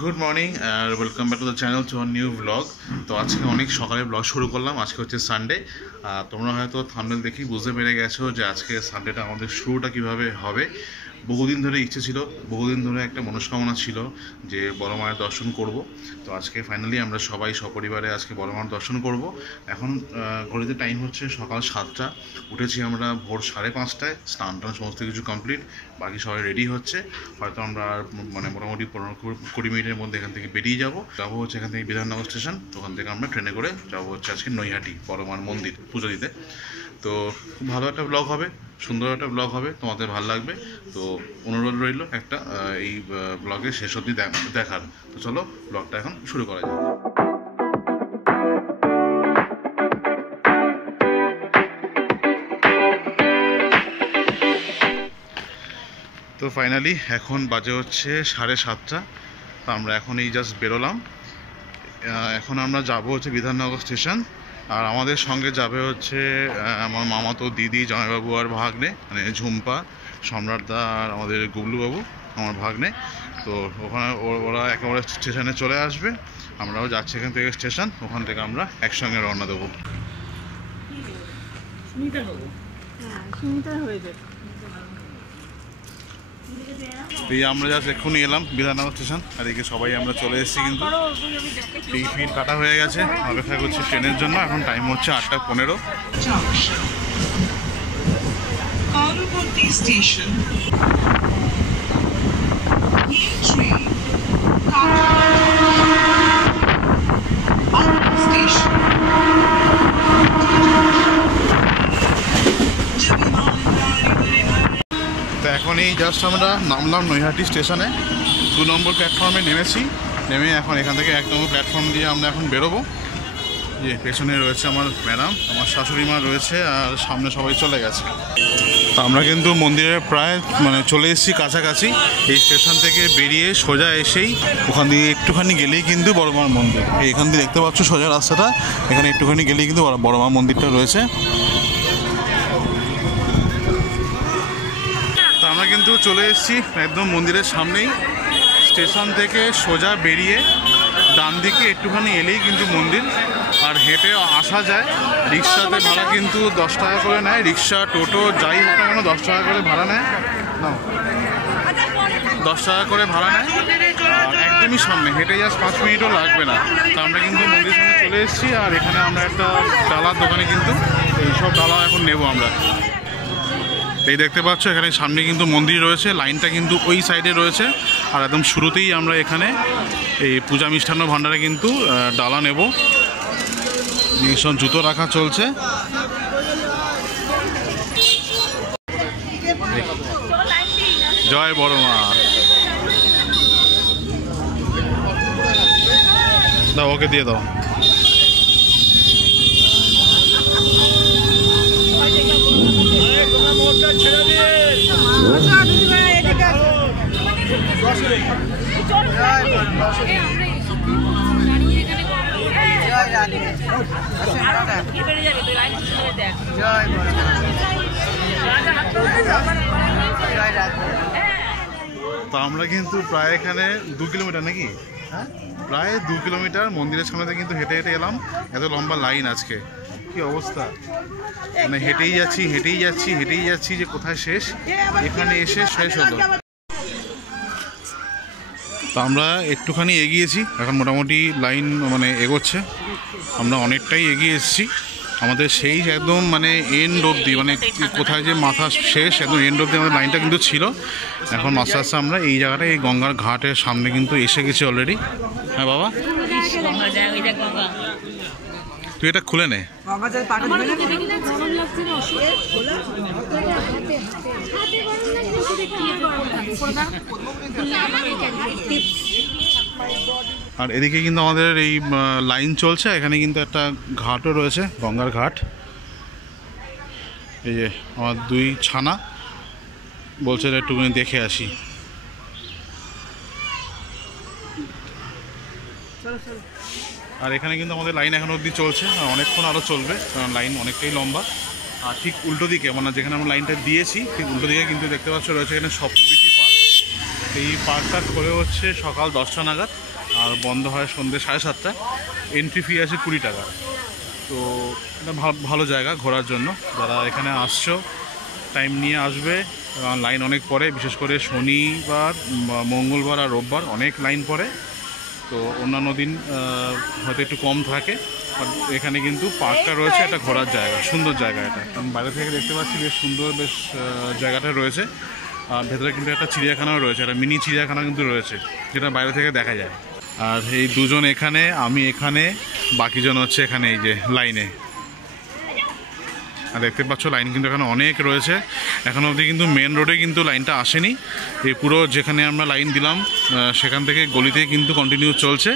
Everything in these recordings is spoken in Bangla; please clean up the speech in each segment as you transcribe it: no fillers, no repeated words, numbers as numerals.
গুড মর্নিং আর welcome back to the channel to a new blog. তো আজকে অনেক সকালে ব্লগ শুরু করলাম। আজকে হচ্ছে সানডে। তোমরা হয়তো থাম্বনেল দেখেই বুঝতে পেরে গেছো যে আজকে সানডেটা আমাদের শুরুটা কিভাবে হবে। বহুদিন ধরে ইচ্ছে ছিল, বহুদিন ধরে একটা মনস্কামনা ছিল যে বড় মায়ের দর্শন করব। তো আজকে ফাইনালি আমরা সবাই সপরিবারে আজকে বড় মায়ের দর্শন করব। এখন ঘড়িতে টাইম হচ্ছে সকাল 7টা। উঠেছি আমরা ভোর 5:30টায়, স্নান টান সমস্ত কিছু কমপ্লিট, বাকি সবাই রেডি হচ্ছে। হয়তো আমরা আর মোটামুটি 15-20 মিনিটের মধ্যে এখান থেকে বেরিয়ে যাবো হচ্ছে এখান থেকে বিধাননগর স্টেশন। ওখান থেকে আমরা ট্রেনে করে যাবো হচ্ছে আজকে নৈহাটি বড় মার মন্দির পুজো দিতে। তো খুব ভালো একটা ব্লগ হবে, সুন্দর একটা ব্লগ হবে, তোমাদের ভালো লাগবে। তো অনুরোধ রইল একটা এই ব্লগের শেষ অবধি দেখার। তো চলো ব্লগটা এখন শুরু করা যাক। তো ফাইনালি এখন বাজে হচ্ছে 7:30। তো আমরা এখন এই জাস্ট বেরোলাম। এখন আমরা যাব হচ্ছে বিধাননগর স্টেশন। আর আমাদের সঙ্গে যাবে হচ্ছে আমার মামাতো দিদি, জামাইবাবু আর ভাগ্নে, মানে ঝুম্পা, সম্রাটদা আর আমাদের গুবলুবাবু আমার ভাগ্নে। তো ওখানে ওরা একেবারে স্টেশনে চলে আসবে। আমরাও যাচ্ছি এখান থেকে স্টেশন, ওখান থেকে আমরা একসঙ্গে রওনা দেবো। এই আমরা জাস্ট এক্ষুনি এলাম বিধাননগর স্টেশন। আর এদিকে সবাই আমরা চলে এসেছি, কিন্তু টিফিন কাটা হয়ে গেছে, অপেক্ষা করছি ট্রেনের জন্য। এখন টাইম হচ্ছে 8:15। তো এখন এই জাস্ট আমরা নামলাম নৈহাটি স্টেশনে, 2 নম্বর প্ল্যাটফর্মে নেমেছি। নেমে এখন এখান থেকে 1 নম্বর প্ল্যাটফর্ম দিয়ে আমরা এখন বেরোবো। যে পেছনে রয়েছে আমার ম্যাডাম, আমার শাশুড়ি মা রয়েছে, আর সামনে সবাই চলে গেছে। তো আমরা কিন্তু মন্দিরের প্রায় চলে এসেছি কাছাকাছি। এই স্টেশন থেকে বেরিয়ে সোজা এসেই ওখান দিয়ে একটুখানি গেলেই কিন্তু বড় মার মন্দির। এখান দিয়ে দেখতে পাচ্ছ সোজা রাস্তাটা, এখানে একটুখানি গেলেই কিন্তু বড় মার মন্দিরটা রয়েছে। আমরা কিন্তু চলে এসেছি একদম মন্দিরের সামনেই। স্টেশন থেকে সোজা বেরিয়ে ডান দিকে একটুখানি এলেই কিন্তু মন্দির। আর হেঁটে আসা যায়। রিক্সাতে ভাড়া কিন্তু 10 টাকা করে নেয়, রিক্সা টোটো যাই হোক না কেন 10 টাকা করে ভাড়া নেয়, 10 টাকা করে ভাড়া নেয়। আর একদমই সামনে, হেঁটে জাস্ট 5 মিনিটও লাগবে না। তো আমরা কিন্তু মন্দিরের সামনে চলে এসেছি। আর এখানে আমরা একটা ডালার দোকানে কিন্তু এইসব ডালা এখন নেবো আমরা। এই দেখতে পাচ্ছ এখানে সামনে কিন্তু মন্দির রয়েছে, লাইনটা কিন্তু ওই সাইডে রয়েছে। আর একদম শুরুতেই আমরা এখানে এই পূজা মিষ্টান্ন ভাণ্ডারে কিন্তু ডালা নেব। ভীষণ জুতো রাখা চলছে। জয় বড় মা। দাও, ওকে দিয়ে দাও। তো আমরা কিন্তু প্রায় এখানে 2 কিলোমিটার নাকি, হ্যাঁ প্রায় 2 কিলোমিটার মন্দিরের সামনে কিন্তু হেঁটে হেঁটে এলাম। এত লম্বা লাইন আজকে, কি অবস্থা! হেঁটেই যাচ্ছি যে কোথায় শেষ, এখানে এসে শেষ হলো। তো আমরা একটুখানি এগিয়েছি, এখন মোটামুটি লাইন এগোচ্ছে। আমরা অনেকটাই এগিয়ে এসেছি। আমাদের সেই একদম এন্ড অবধি, কোথায় যে মাথা শেষ, একদম এন্ড অবধি আমাদের লাইনটা কিন্তু ছিল। এখন আস্তে আস্তে আমরা এই জায়গাটায়, এই গঙ্গার ঘাটের সামনে কিন্তু এসে গেছি অলরেডি। হ্যাঁ বাবা, তুই এটা খুলে নে। আর এদিকে কিন্তু আমাদের এই লাইন চলছে। এখানে কিন্তু একটা ঘাটও রয়েছে, গঙ্গার ঘাট। এই যে আমার 2 ছানা বলছে একটুখানি দেখে আসি। আর এখানে কিন্তু আমাদের লাইন এখন অবধি চলছে, আর অনেকক্ষণ আরও চলবে, কারণ লাইন অনেকটাই লম্বা। আর ঠিক উল্টো দিকে, যেখানে আমরা লাইনটা দিয়েছি ঠিক উল্টো দিকে কিন্তু দেখতে পাচ্ছ রয়েছে এখানে স্বপ্নবীথি পার্ক। এই পার্কটা খোলে হচ্ছে সকাল 10টা নাগাদ আর বন্ধ হয় সন্ধ্যে 7:30। এন্ট্রি ফি আছে 20 টাকা। তো এটা ভালো জায়গা ঘোরার জন্য। যারা এখানে আসছো টাইম নিয়ে আসবে, লাইন অনেক পড়ে, বিশেষ করে শনিবার, মঙ্গলবার আর রোববার অনেক লাইন পড়ে। তো অন্যান্য দিন হয়তো একটু কম থাকে। আর এখানে কিন্তু পার্কটা রয়েছে, একটা ঘোরার জায়গা, সুন্দর জায়গা এটা। কারণ বাইরে থেকে দেখতে পাচ্ছি বেশ সুন্দর, বেশ জায়গাটা রয়েছে। আর ভেতরে কিন্তু একটা চিড়িয়াখানাও রয়েছে, একটা মিনি চিড়িয়াখানা কিন্তু রয়েছে, যেটা বাইরে থেকে দেখা যায়। আর এই দুজন এখানে, আমি এখানে, বাকিজন হচ্ছে এখানে এই যে লাইনে। আর দেখতে পাচ্ছ লাইন কিন্তু এখানে অনেক রয়েছে। এখন অবধি কিন্তু মেন রোডে কিন্তু লাইনটা আসেনি। এই পুরো যেখানে আমরা লাইন দিলাম সেখান থেকে গলিতে কিন্তু কন্টিনিউ চলছে।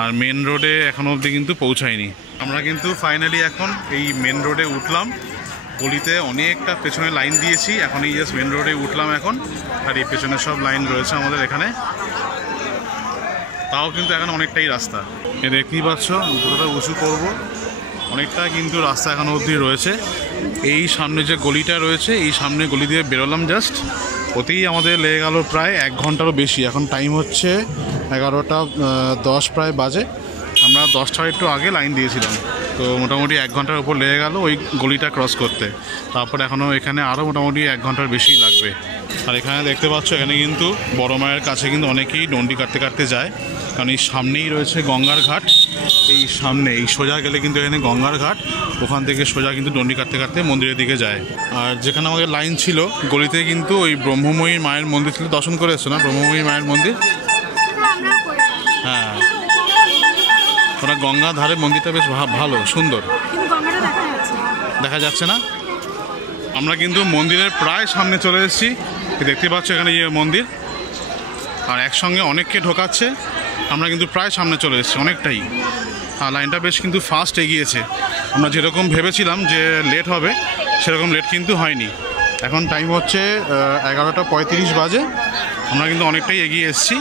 আর মেন রোডে এখনও অবধি কিন্তু পৌঁছায়নি। আমরা কিন্তু ফাইনালি এখন এই মেন রোডে উঠলাম। গলিতে অনেকটা পেছনে লাইন দিয়েছি, এখন এই জাস্ট মেন রোডে উঠলাম এখন। আর এই পেছনে সব লাইন রয়েছে আমাদের এখানে। তাও কিন্তু এখন অনেকটাই রাস্তা, এ দেখতেই পাচ্ছ। যতটা উঁচু করবো অনেকটা কিন্তু রাস্তা এখন অবধি রয়েছে। এই সামনে যে গলিটা রয়েছে, এই সামনে গলি দিয়ে বেরোলাম জাস্ট, ওতেই আমাদের লেগে গেল প্রায় 1 ঘন্টারও বেশি। এখন টাইম হচ্ছে 11:10 প্রায় বাজে। আমরা 10টার একটু আগে লাইন দিয়েছিলাম। তো মোটামুটি 1 ঘন্টার উপর লেগে গেল ওই গলিটা ক্রস করতে। তারপর এখনও এখানে আরও মোটামুটি 1 ঘন্টার বেশি লাগবে। আর এখানে দেখতে পাচ্ছ এখানে কিন্তু বড় মায়ের কাছে কিন্তু অনেকেই ডন্ডি কাটতে কাটতে যায়। কারণ এই সামনেই রয়েছে গঙ্গার ঘাট। এই সামনে এই সোজা গেলে কিন্তু এখানে গঙ্গার ঘাট, ওখান থেকে সোজা কিন্তু ডন্ডি কাটতে কাটতে মন্দিরের দিকে যায়। আর যেখানে আমাদের লাইন ছিল গলিতে কিন্তু ওই ব্রহ্মময়ী মায়ের মন্দির ছিল, দর্শন করে এসছো না ব্রহ্মময়ী মায়ের মন্দির? হ্যাঁ, ওটা গঙ্গা ধারে মন্দিরটা বেশ ভালো সুন্দর। দেখা যাচ্ছে না? আমরা কিন্তু মন্দিরের প্রায় সামনে চলে এসেছি। দেখতে পাচ্ছ এখানে যে মন্দির, আর একসঙ্গে অনেককে ঢোকাচ্ছে। আমরা কিন্তু প্রায় সামনে চলে এসেছি অনেকটাই। আর লাইনটা বেশ কিন্তু ফাস্ট এগিয়েছে। আমরা যেরকম ভেবেছিলাম যে লেট হবে, সেরকম লেট কিন্তু হয়নি। এখন টাইম হচ্ছে 11:35 বাজে। আমরা কিন্তু অনেকটাই এগিয়ে এসেছি।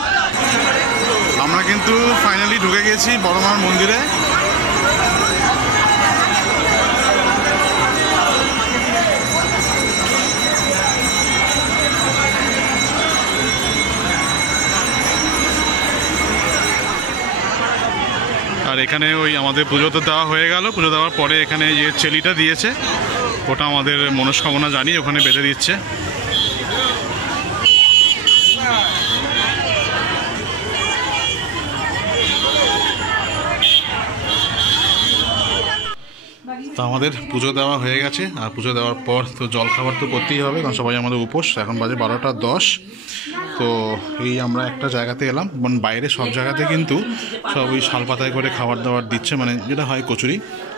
আমরা কিন্তু ফাইনালি ঢুকে গেছি বড় মার মন্দিরে। আর এখানে ওই আমাদের পুজো তো দেওয়া হয়ে গেল। পুজো দেওয়ার পরে এখানে যে চেলিটা দিয়েছে, ওটা আমাদের মনস্কামনা জানি ওখানে বেঁধে দিচ্ছে। তো আমাদের পুজো দেওয়া হয়ে গেছে। আর পুজো দেওয়ার পর তো জল খাবার তো করতেই হবে, কারণ সবাই আমাদের উপোস। এখন বাজে 12:10। তো এই আমরা একটা জায়গাতে এলাম, মানে বাইরে সব জায়গাতে কিন্তু সব ওই শালপাতায় করে খাবার দাবার দিচ্ছে, মানে যেটা হয় কচুরি।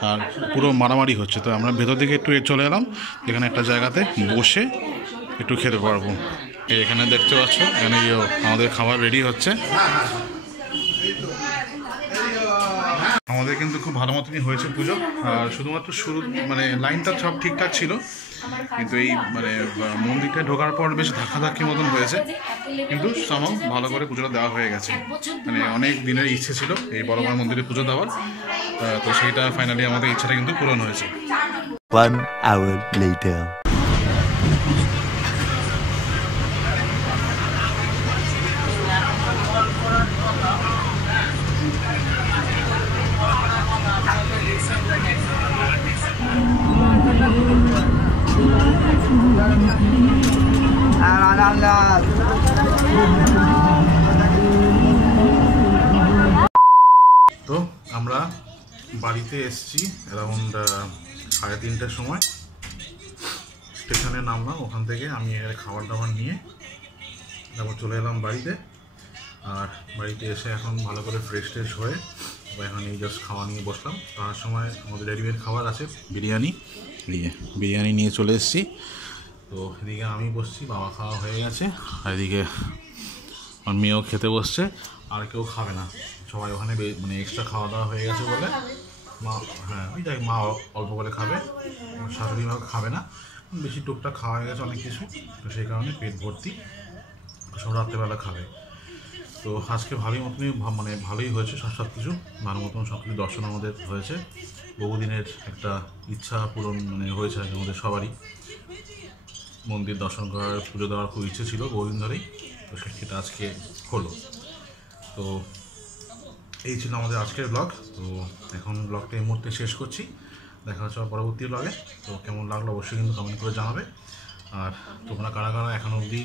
আর পুরো মারামারি হচ্ছে। তো আমরা ভেতর দিকে একটু চলে এলাম, এখানে একটা জায়গাতে বসে একটু খেতে পারবো। এখানে দেখতে পাচ্ছ এখানে আমাদের খাবার রেডি হচ্ছে। আমাদের কিন্তু খুব ভালো মতনই হয়েছে পুজো। আর শুধুমাত্র শুরু মানে লাইনটা সব ঠিকঠাক ছিল, কিন্তু এই মানে মন্দিরটা ঢোকার পর বেশ ধাক্কাধাক্কি মতন হয়েছে। কিন্তু সামাও ভালো করে পুজোটা দেওয়া হয়ে গেছে। মানে অনেক দিনের ইচ্ছে ছিল এই বড় মার মন্দিরে পুজো দেওয়ার। তো সেইটা ফাইনালি আমাদের ইচ্ছাটা কিন্তু পূরণ হয়েছে। 1 hour later. তো আমরা বাড়িতে এসেছি অ্যারাউন্ড 3:30টার সময়। স্টেশনে নামলাম, ওখান থেকে আমি খাবার দাবার নিয়ে তারপর চলে এলাম বাড়িতে। আর বাড়িতে এসে এখন ভালো করে ফ্রেশ ট্রেশ হয়ে এখন এই জাস্ট খাওয়া নিয়ে বসলাম। তার সময় আমাদের রেডিমেড খাবার আছে বিরিয়ানি নিয়ে চলে এসেছি। তো এদিকে আমি বসছি, বাবা খাওয়া হয়ে গেছে। আর এদিকে আমার মেয়েও খেতে বসছে। আর কেউ খাবে না, সবাই ওখানে মানে এক্সট্রা খাওয়া দাওয়া হয়ে গেছে বলে মা, হ্যাঁ ওই যাই মা অল্প করে খাবে, শাশুড়ি মাও খাবে না। বেশি টুকটাক খাওয়া হয়ে গেছে অনেক কিছু, তো সেই কারণে পেট ভর্তি, সব রাত্রেবেলা খাবে। তো আজকে ভালোই মতনই মানে ভালোই হয়েছে, সব কিছু ভালো মতন সব কিছু দর্শন আমাদের হয়েছে। বহুদিনের একটা ইচ্ছা পূরণ মানে হয়েছে আমাদের সবারই। মন্দির দর্শন করার, পুজো দেওয়ার খুব ইচ্ছে ছিল বহুদিন ধরেই। তো সেটা আজকে হলো। তো এই ছিল আমাদের আজকের ব্লগ। তো এখন ব্লগটা এই মুহূর্তে শেষ করছি, দেখা হচ্ছে পরবর্তী ব্লগে। তো কেমন লাগলো অবশ্যই কিন্তু কমেন্ট করে জানাবে। আর তোমরা কারা কারা এখন অবধি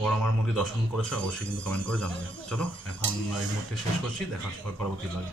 বড় আমার মন্দির দর্শন করেছো অবশ্যই কিন্তু কমেন্ট করে জানাবে। চলো এখন এই মুহূর্তে শেষ করছি, দেখা হচ্ছে পরবর্তী ব্লগে।